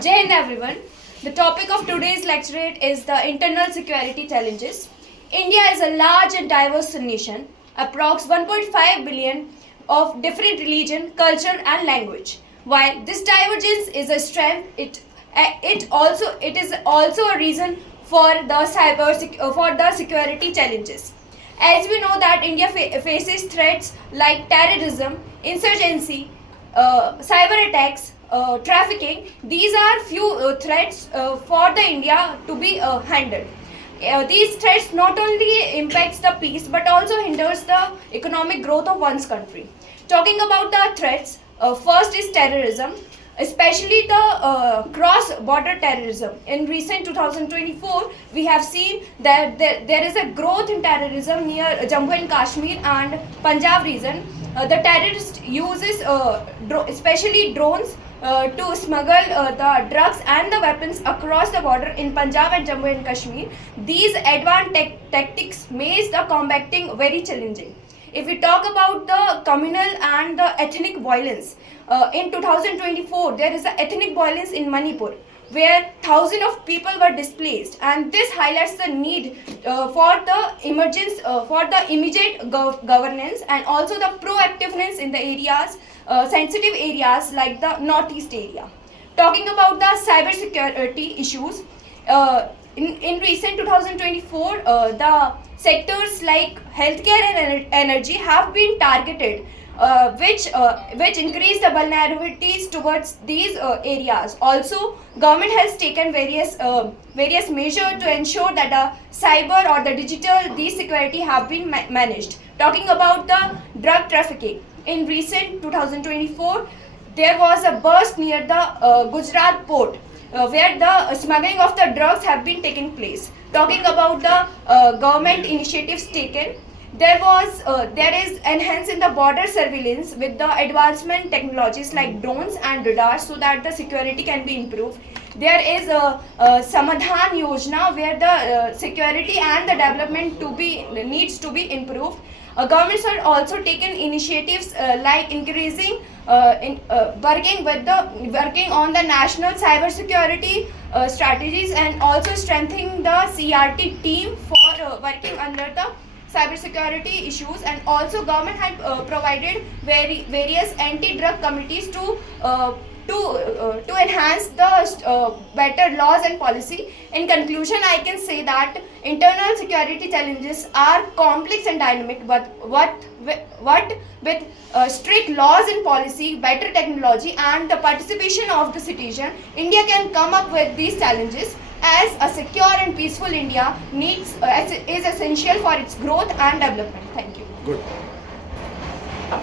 Jai Hind everyone. The topic of today's lecturate is the internal security challenges. India is a large and diverse nation, approx 1.5 billion of different religion, culture and language. While this divergence is a strength, it is also a reason for the security challenges. As we know that India faces threats like terrorism, insurgency, cyber attacks, trafficking. These are few threats for the India to be handled. These threats not only impacts the peace but also hinders the economic growth of one's country. Talking about the threats, first is terrorism, especially the cross-border terrorism. In recent 2024, we have seen that there is a growth in terrorism near Jammu and Kashmir and Punjab region. The terrorists uses especially drones to smuggle the drugs and the weapons across the border in Punjab and Jammu and Kashmir. These advanced tactics make the combating very challenging. If we talk about the communal and the ethnic violence, in 2024 there is an ethnic violence in Manipur where thousands of people were displaced, and this highlights the need for the emergence for the immediate governance and also the proactiveness in the areas, sensitive areas like the northeast area. Talking about the cyber security issues, in recent 2024, the sectors like healthcare and energy have been targeted, which increase the vulnerabilities towards these areas. Also, government has taken various measures to ensure that the cyber or the digital these security have been managed. Talking about the drug trafficking, in recent 2024, there was a burst near the Gujarat port, where the smuggling of the drugs have been taking place. Talking about the government initiatives taken, there is enhance in the border surveillance with the advancement technologies like drones and radars so that the security can be improved. There is a Samadhan Yojana where the security and the development needs to be improved. Governments are also taken initiatives like increasing working on the national cyber security strategies and also strengthening the CRT team for working under the cyber security issues. And also government had provided various anti-drug committees to enhance the better laws and policy. In conclusion, I can say that internal security challenges are complex and dynamic, but with strict laws and policy, better technology and the participation of the citizen, India can come up with these challenges, as a secure and peaceful India is essential for its growth and development. Thank you. Good.